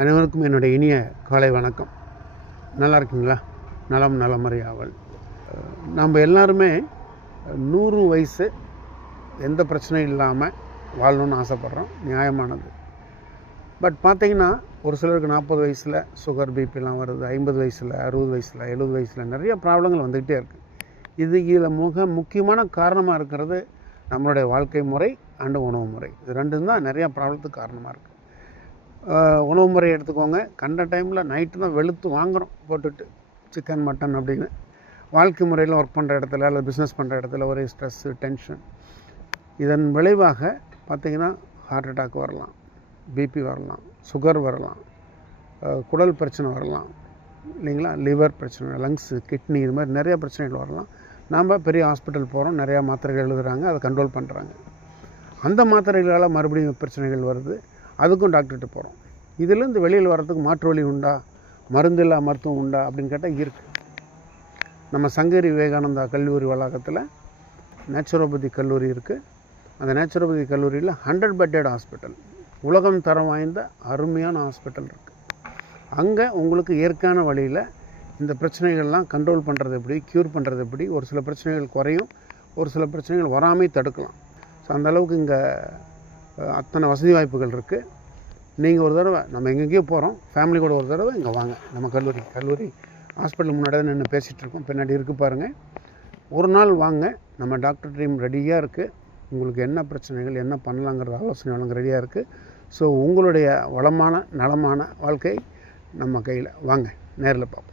அனைவருக்கும் என்னுடைய இனிய காலை வணக்கம். நல்லா இருக்கீங்களா? நலம் நலமறியாவல். நம்ம எல்லாருமே 100 வயசு எந்த பிரச்சனையும் இல்லாமல் வாழணும்னு ஆசைப்பட்றோம், நியாயமானது. பட் பார்த்திங்கன்னா ஒரு சிலருக்கு 40 வயசில் சுகர் பிபிலாம் வருது, 50 வயசில், 60 வயசில், 70 வயசில் நிறைய ப்ராப்ளங்கள் வந்துக்கிட்டே இருக்குது. இதில் முக்கியமான காரணமாக இருக்கிறது நம்மளுடைய வாழ்க்கை முறை அண்டு உணவு முறை. இது ரெண்டும் தான் நிறையா ப்ராப்ளத்துக்கு காரணமாக இருக்குது. உணவு முறை எடுத்துக்கோங்க. கண்ட டைமில் நைட்டு தான் வெளுத்து வாங்குகிறோம் போட்டுட்டு சிக்கன் மட்டன் அப்படின்னு. வாழ்க்கை முறையில் ஒர்க் பண்ணுற இடத்துல அல்லது பிஸ்னஸ் பண்ணுற இடத்துல ஒரே ஸ்ட்ரெஸ்ஸு, டென்ஷன். இதன் விளைவாக பார்த்திங்கன்னா ஹார்ட் அட்டாக் வரலாம், பிபி வரலாம், சுகர் வரலாம், குடல் பிரச்சனை வரலாம், இல்லைங்களா, லிவர் பிரச்சனை, லங்ஸு, கிட்னி, இது மாதிரி நிறையா பிரச்சனைகள் வரலாம். நாம் பெரிய ஹாஸ்பிட்டல் போகிறோம், நிறையா மாத்திரைகள் எழுதுகிறாங்க, அதை கண்ட்ரோல் பண்ணுறாங்க. அந்த மாத்திரைகளால் மறுபடியும் பிரச்சனைகள் வருது, அதுக்கும் டாக்டர்கிட்ட போகிறோம். இதிலேருந்து வெளியில் வர்றதுக்கு மாற்று வழி உண்டா, மருந்தில்லா மருத்துவம் உண்டா அப்படின்னு கேட்டால் இருக்குது. நம்ம சங்ககிரி விவேகானந்தா கல்லூரி வளாகத்தில் நேச்சுரோபதி கல்லூரி இருக்குது. அந்த நேச்சுரோபதி கல்லூரியில் 100 பெட்டட் ஹாஸ்பிட்டல், உலகம் தரம் வாய்ந்த அருமையான ஹாஸ்பிட்டல் இருக்குது. அங்கே உங்களுக்கு இயற்கையான வழியில் இந்த பிரச்சனைகள்லாம் கண்ட்ரோல் பண்ணுறது எப்படி, க்யூர் பண்ணுறது எப்படி, ஒரு சில பிரச்சனைகள் குறையும், ஒரு சில பிரச்சனைகள் வராமல் தடுக்கலாம். ஸோ அந்தளவுக்கு இங்கே அத்தனை வசதி வாய்ப்புகள் இருக்குது. நீங்கள் ஒரு தடவை, நம்ம எங்கெங்கேயோ போகிறோம், ஃபேமிலி கூட ஒரு தடவை இங்கே வாங்க. நம்ம கல்லூரி ஹாஸ்பிட்டல் முன்னாடி தான் நின்று பேசிகிட்டு இருக்கோம், பின்னாடி இருக்குது பாருங்கள். ஒரு நாள் வாங்க, நம்ம டாக்டர் டீம் ரெடியாக இருக்குது. உங்களுக்கு என்ன பிரச்சனைகள், என்ன பண்ணலாங்கிறது ஆலோசனை வழங்க ரெடியாக இருக்குது. ஸோ உங்களுடைய வளமான நலமான வாழ்க்கை நம்ம கையில். வாங்க, நேரில் பார்ப்போம்.